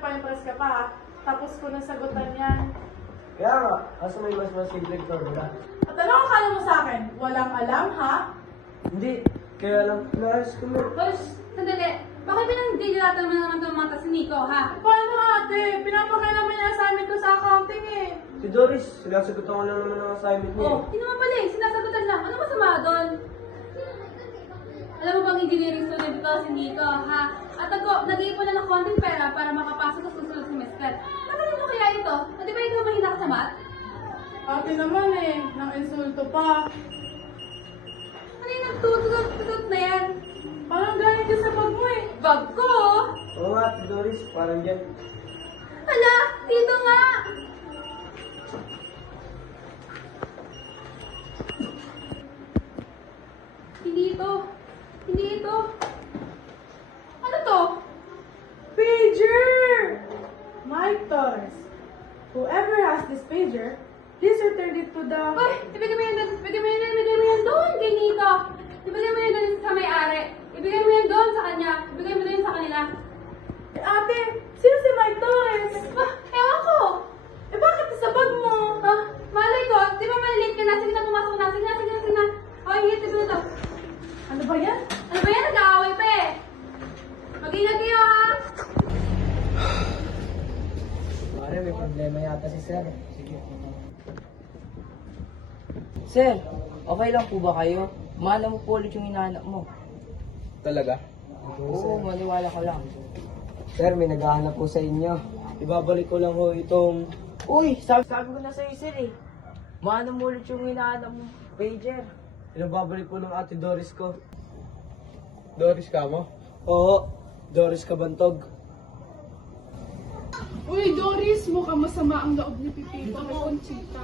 nagpa-impress ka pa ha. Tapos ko nasagutan yan. Kaya nga, asa may mas masimpleng formula? At ano ang akala mo sa akin? Walang alam ha? Hindi, kaya lang, naayos ko na. Boss, sandali. Bakit pinang-digilatan mo naman itong mata si Nico, ha? Paano ate? Pinapakailaman niya assignment ko sa accounting eh. Si Doris, sinasagutan ko lang naman ang assignment niya. Oh, hindi naman pala eh. Sinasagutan lang. Ano masama doon? Alam mo bang engineering student ito si Nico, ha? At ako, nag-iipon na ng konting pera para makapasok sa susunod semester. Ano kaya ito? O di ba ikaw mahina ka sa math? Ate naman eh, nang insulto pa. Ano yung nagtutut na yan? Parang galing ka sa bag mo eh. Bag ko! Oo nga, si Doris, parang dyan. Hala, dito nga! Hindi ito. Hindi ito. Ano to? Pager! Mike Torres. Whoever has this pager, please return it to the... Uy, ibigay mo yan doon. Ibigay mo yan doon kay Nico. Ibigay mo yan doon sa may-ari. Ibigay mo yan doon sa kanya. Ibigay mo doon sa kanila. Ate, sino si Mike Torres? Ewan ko. Eh bakit sa bag mo? Malay ko. Di ba malilate ka na? Sige na, pumasok na. Sige na. Okay, hihit mo ito. Ano ba yan? Ano ba yan? Nag-aaway pa eh. Mag-ingat kayo ha. Pare, may problema yata si Sir. Sige. Sir, okay lang po ba kayo? Mahal mo po ulit yung hinahanap mo. Talaga? Oo, maniwala ka lang. Sir, may naghahanap po sa inyo. Ibabalik ko lang ho itong... Uy, sabi ko na sa'yo, Sir eh. Mahal mo ulit yung hinahanap mo, pager. Ibabalik po ng ate Doris ko. Doris ka mo? Oo, Doris Kabantog. Uy, Doris, mukhang masama ang loob ni Pipito kay Conchita.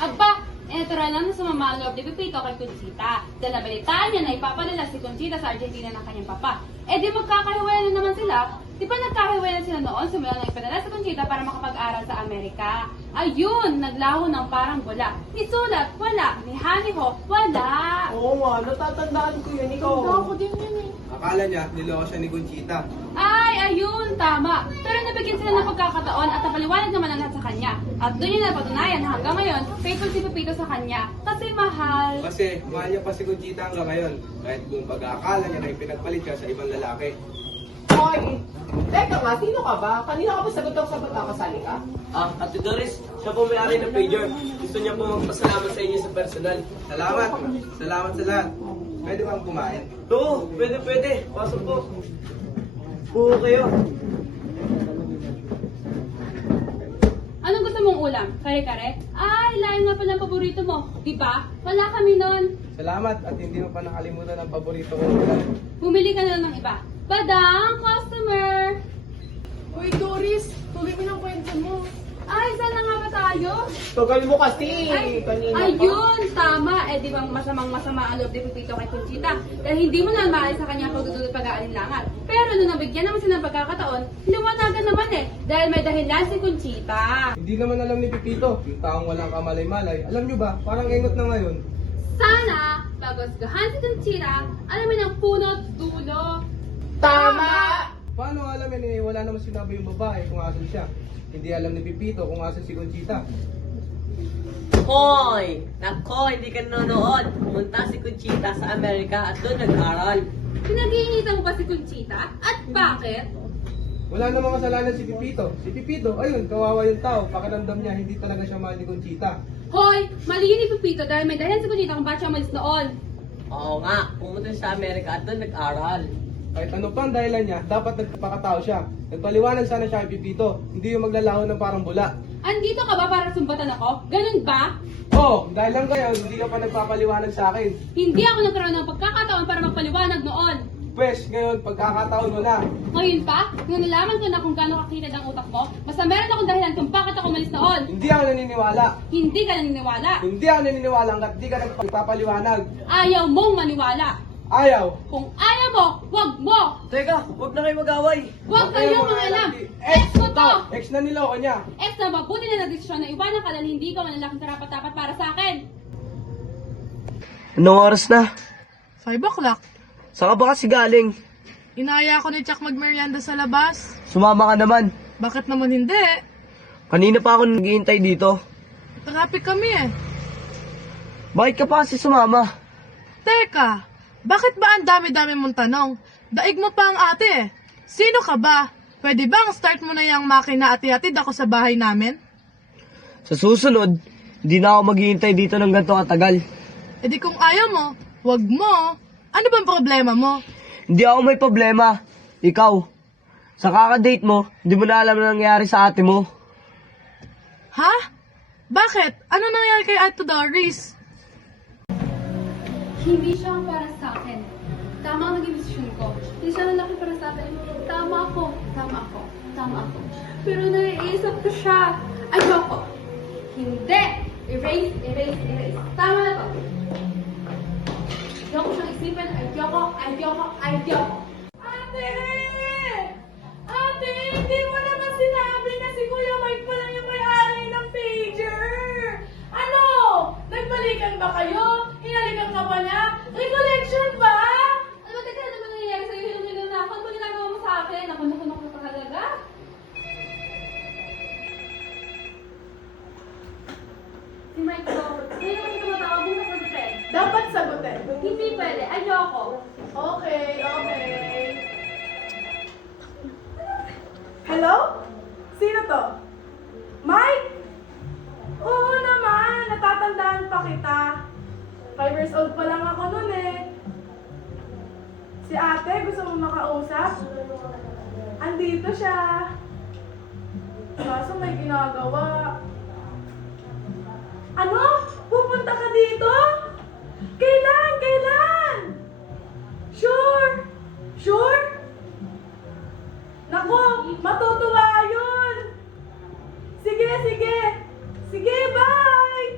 Aba, natural lang na sumama ang loob ni Pepito kay Conchita. Dahil nabalitaan niya na ipapadala si Conchita sa Argentina ng kanyang papa. Eh di magkakahiwalay na naman sila. Di ba nagkakahiwalay sila noon simula nang ipadala si Conchita para makapag-aral sa Amerika? Ayun, naglaho ng parang bula. Ni Sulat, wala. Ni Haniho, wala. Oo nga, natatandaan ko yun, ikaw. Ako din yun eh. Akala niya, niloko siya ni Conchita. Ay, ayun, tama. Pero nabigyan sila ng pagkakataon at napaliwanag naman ang lahat sa kanya. At doon niya napatunayan na hanggang ngayon, faithful si Pepito sa kanya. Kasi mahal. Kasi mahal niya pa si Conchita hanggang ngayon. Kahit kung pag-aakala niya na ipinagpalit siya sa ibang lalaki. Hoy! Teka nga, sino ka ba? Kanina ka ba sagot ako sa pagkakasali ka? Ate Doris, siya po may-ari ng pager. Gusto niya po magpasalamat sa inyo sa personal. Salamat! Salamat sa lahat. Pwede bang kumain? Oo, pwede. Pasok po. Oo kayo. Anong gusto mong ulam? Kare-kare? Ay, layo nga pala ang paborito mo. Di ba? Wala kami nun. Salamat at hindi mo pa nakalimutan ang paborito ko. Bumili ka na lang ng iba. Badang, customer! Uy, Doris, tuloy mo ng kwento mo. Ay, saan na nga ba tayo? Tugal mo kasi! Ay, Kanina pa. ayun, tama. Eh, di bang masama ang loob ni Pepito kay Conchita? Dahil hindi mo na maalis sa kanya pagdudulot pag-aalinlangan. Pero nung nabigyan naman sila ng pagkakataon, liwanagan naman eh. Dahil may dahilan si Conchita. Hindi naman alam ni Pipito, yung taong walang kamalay-malay. Alam niyo ba, parang engot na ngayon. Sana, bago asgahan si Conchita, alamin ang punot dulo. Tama! Paano alamin eh, wala naman sinabi yung babae kung asan siya. Hindi alam ni Pipito kung asan si Conchita. Hoy! Nako, hindi ka nanonood. Pumunta si Conchita sa Amerika at doon nag-aral. Pinag-iinitan mo ba si Conchita? At bakit? Wala namang kasalanan si Pipito. Si Pipito, ayun, kawawa yung tao. Pakiramdam niya, hindi talaga siya mahal ni Conchita. Hoy, mali yun ni Pepito dahil may dahilan si Conchita kung bakit siya umalis noon. Oo nga, pumunta siya sa Amerika at doon nag-aral. Kahit ano pa ang dahilan niya, dapat nagpakatao siya. Nagpaliwanag sana siya kay Pipito, hindi yung maglalaho ng parang bula. Andito ka ba para sumbatan ako? Ganun ba? Oo, dahil lang kayo, hindi ka pa nagpapaliwanag sa akin. Hindi ako nagkaroon ng pagkakataon para magpaliwanag noon. Pwes, ngayon, pagkakataon mo na. Ngayon pa, nung nalaman ko na kung gaano kakitid ang utak mo, basta meron akong dahilan kung bakit ako umalis noon. Hindi ako naniniwala. Hindi ka naniniwala. Hindi ako naniniwala hanggat di ka nagpapaliwanag. Ayaw mong maniwala. Ayaw. Kung ayaw mo, wag mo. Teka, huwag na kayo mag-away. Huwag kayong mga alam. Ex Ex mo to. Ex na niloko niya. Ex na mabuti na nagdesisyon na iwanan ka dahil hindi ka manalaking karapat-dapat para sa akin. Anong oras na? 5 o'clock. Saan ka ba kasi galing? Inaya ko ni Chuck magmerienda sa labas. Sumama ka naman. Bakit naman hindi? Kanina pa ako naghihintay dito. Traffic kami eh. Bakit ka pa kasi sumama? Teka, bakit ba ang dami-dami mong tanong? Daig mo pa ang ate eh. Sino ka ba? Pwede bang start mo na yung makina at ihatid ako sa bahay namin? Sa susunod, hindi na ako maghihintay dito ng ganito katagal. E di kung ayaw mo, wag mo. Ano bang problema mo? Hindi ako may problema. Ikaw, sa kakadate mo, hindi mo na alam na nangyari sa ate mo. Ha? Bakit? Ano nangyari kay Ate Doris? Hindi siya ang para sa akin. Tama ang naging desisyon ko. Hindi siya lalaki para sa akin. Tama ako. Pero naiisip ko siya. Ayoko. Hindi. Erase. Tama na to. Ayoko siyang isipin. Ayoko. Ate, hindi mo naman sinabi na si Kuya Mike pa lang yung may-ari ng pager. Ano? Nagbalikan ba kayo? Hinalikan ka ba na? Recollection ba? Ano ba, teka, ano ba nangyayari sa'yo? Hilong-hilong na ako. Ano ba ginagawa mo sa akin? Ako na pa talaga. Si Mike ko. Ngayon ako tumatawag mo sa friend. Dapat sagutin. Hindi pwede. Ayoko. Okay. Hello? Sino to? Mike? Oo naman, natatandaan pa kita. 5 years old pa lang ako nun eh. Si ate, gusto mo makausap? Andito siya. Kaso may ginagawa. Ano? Pupunta ka dito? Kailan? Sure? Naku, matutuwa yun. Sige, bye.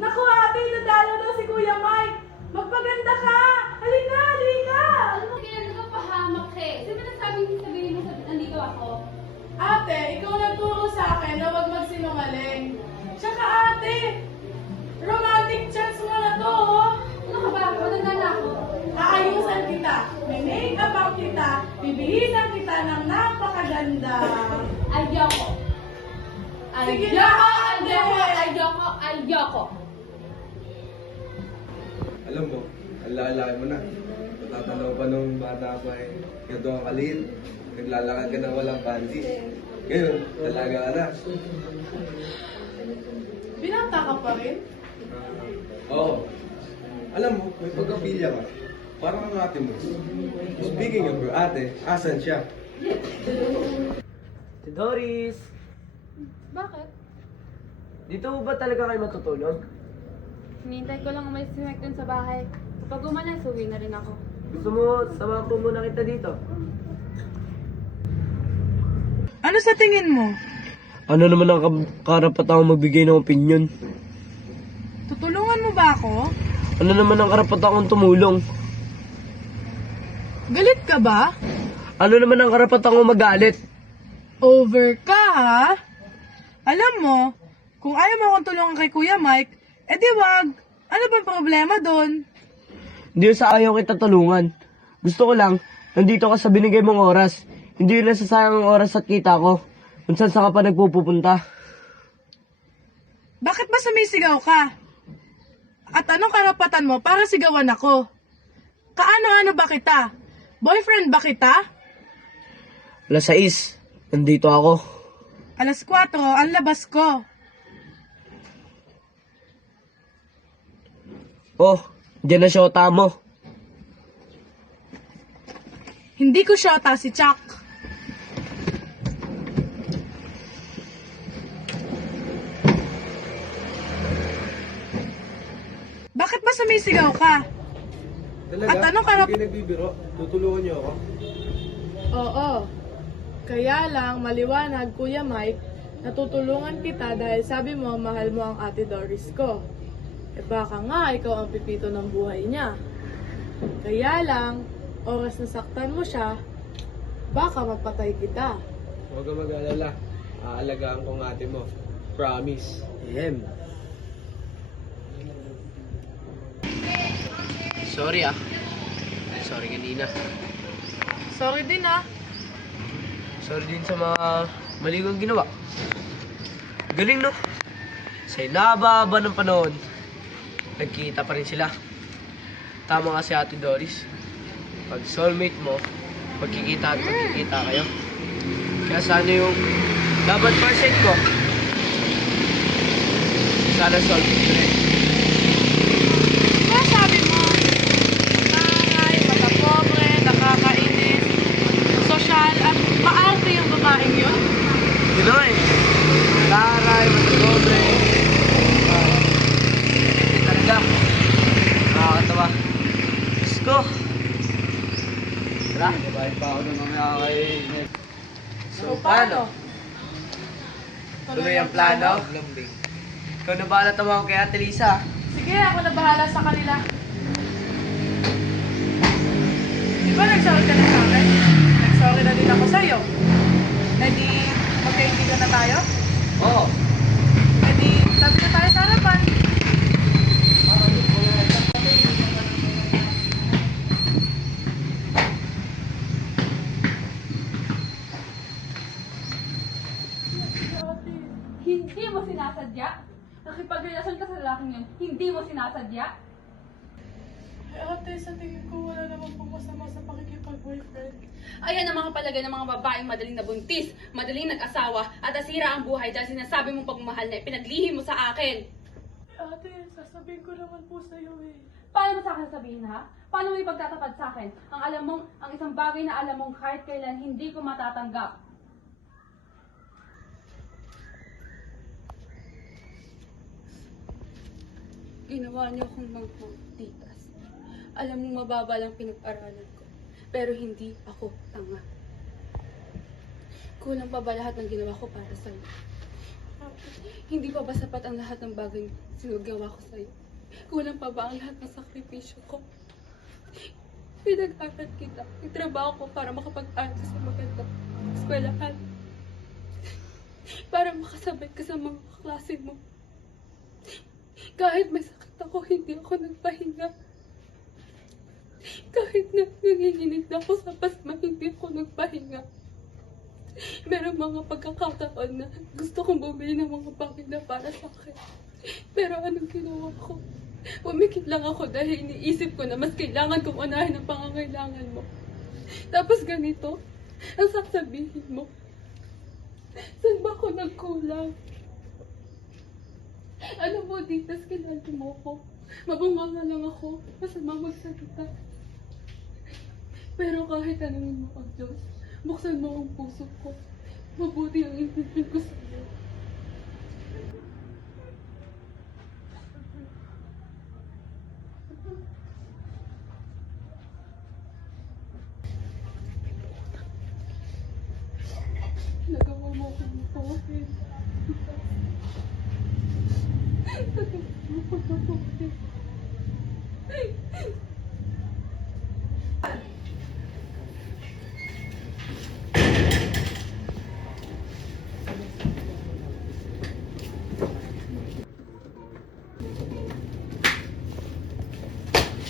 Naku ate, nadalo daw si Kuya Mike. Magpaganda ka. Halika. Alam mo, kaya nagpapahamak eh. Sino sabihin mo nandito ako? Ate, ikaw nagturo sa akin na huwag magsinungaling. Tsaka ate, romantic chance mo na to, oh. Ano ka ba? Matanda na ako. Aayusan kita. May make-up ang kita. Bibihisan kita ng napakaganda. Ayoko. Sige na, ate. Ayoko. Alam mo, alalakan mo na. Natatanaw pa nung bata pa eh. Ganito ang kaliit. Naglalakad ka na walang panties. Ngayon, dalaga ka na. Binata ka pa rin? Oo. Alam mo, may pagkapilya ka. Parang ang ate mo. Speaking of your ate, asan siya? Si Doris, Bakit? dito ba talaga kayo matutulog? Hinihintay ko lang umalis si Mike dun sa bahay. Kapag umalis, uwi na rin ako. Gusto mo, samahan po muna kita dito. Ano sa tingin mo? Ano naman ang karapatan kong magbigay ng opinion? Tutulungan mo ba ako? Ano naman ang karapatan kong tumulong? Galit ka ba? Ano naman ang karapatan kong magalit? Over ka, ha? Alam mo, kung ayaw mo akong tulungan kay Kuya Mike, edi wag. Ano bang problema doon? Hindi yun sa ayaw kita tulungan. Gusto ko lang, nandito ka sa binigay mong oras. Hindi yun nasasayang ang oras at kita ko. Kung saan ka pa nagpupunta. Bakit ba sumisigaw ka? At anong karapatan mo para sigawan ako? Kaano-ano ba kita? Boyfriend ba kita? Alas 6, nandito ako. Alas 4, ang labas ko. Oh, diyan na syota mo. Hindi ko syota si Chuck. Bakit ba sumisigaw ka? Talaga? At anong karap- Hindi kayo nagbibiro? Tutulungan niyo ako? Oo. Kaya lang, maliwanag, Kuya Mike, natutulungan kita dahil sabi mo, mahal mo ang ate Doris ko. E baka nga, ikaw ang pipito ng buhay niya. Kaya lang, oras na saktan mo siya, baka mapatay kita. Huwag kang mag-alala. Aalagaan ko ang ate mo. Promise. Sorry Sorry kanina. Sorry din ah. Sorry din sa mga mali kong ginawa. Galing, no? Sa inaba-haba ng panahon, nagkita pa rin sila. Tama nga si Ate Doris. Pag soulmate mo, magkikita at magkikita kayo. Kaya sana yung laban percent ko, sana soulmate ko rin. Diba sabi mo, nanay, matapobre, nakakainis, sosyal, at maarte yung babaeng yun? Yun o eh. Taray, matagobre. Hindi talaga. Nakakatawa. Diyos ko. Tara. Babae pa ako ng mga kay... So, paano? Tuloy ang plano? Ikaw na bahala tumawag kay Ate Lisa. Sige, ako na bahala sa kanila. Di ba nagsorry ka na sa akin? Nagsorry na din ako sa'yo. Ready magkaibigan na tayo? Oo. Ready tabi na tayo sa harapan? Hindi mo sinasadya? Nakipagrelasyon ka sa lalaking yun, hindi mo sinasadya? Ay, ate, sa tingin ko wala naman pong masama sa pakikipag-boyfriend. Ayan ang mga palagay ng mga babaeng madaling nabuntis, madaling nag-asawa, at nasira ang buhay dahil sinasabi mong pagmamahal na ipinaglihim mo sa akin. Ate, sasabihin ko naman po sa'yo eh. Paano mo sa akin sabihin, ha? Paano mo ipagtatapad sa akin? Ang isang bagay na alam mong kahit kailan hindi ko matatanggap. Ginawa niyo akong mangkuntitas. Alam mong mababa lang pinag-aralan ko. Pero hindi ako tanga. Kulang pa ba lahat ng ginawa ko para sa'yo? Hindi pa ba sapat ang lahat ng bagay na sinagawa ko sa'yo? Kulang pa ba ang lahat ng sakripisyo ko? Pinag-aral kita. Nagtrabaho ko para makapag-aral sa magandang eskwelahan. Para makasabay ka sa mga kaklase mo. Kahit may sakit ako, hindi ako nagpahinga. Kahit na nanginginig na ako sa pasma, hindi ako nagpahinga. Meron mga pagkakataon na gusto kong bumili ng mga bagay na para sa akin. Pero anong ginawa ko? Umikit lang ako dahil iniisip ko na mas kailangan kong unahin ang pangangailangan mo. Tapos ganito, ang sasabihin mo. Saan ba ako nagkulang? Ano mo, Ditas, kilala mo ko. Mabunganga lang ako. Masama magsalita. Pero kahit tanungin mo ang Diyos, buksan mo ang puso ko. Mabuti ang intensyon ko sa'yo. Nagawa mo akong mabuti.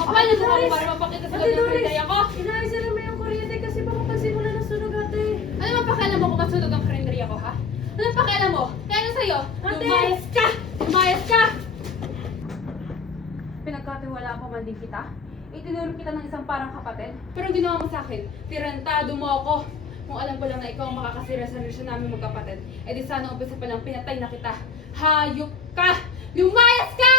Kapal na mukha mo para mapakita sa ganyan ng kaya ko! Inaayos na naman yung kuryente kasi baka pasimula ng sunog, ate. Ano mapakialam mo kung masunog ang karinderya ko, ha? Ano mapakialam mo? Kaya ano sa'yo? Ate! Lumayas ka! Lumayas ka! Pinagkatiwalaan ko man din kita. Itinulong kita ng isang parang kapatid. Pero ang ginawa mo sa akin, tirantado mo ako. Kung alam ko lang na ikaw ang makakasira sa relasyon namin magkapatid, edi sana umpisa pa lang pinatay na kita. Hayop ka! Lumayas ka!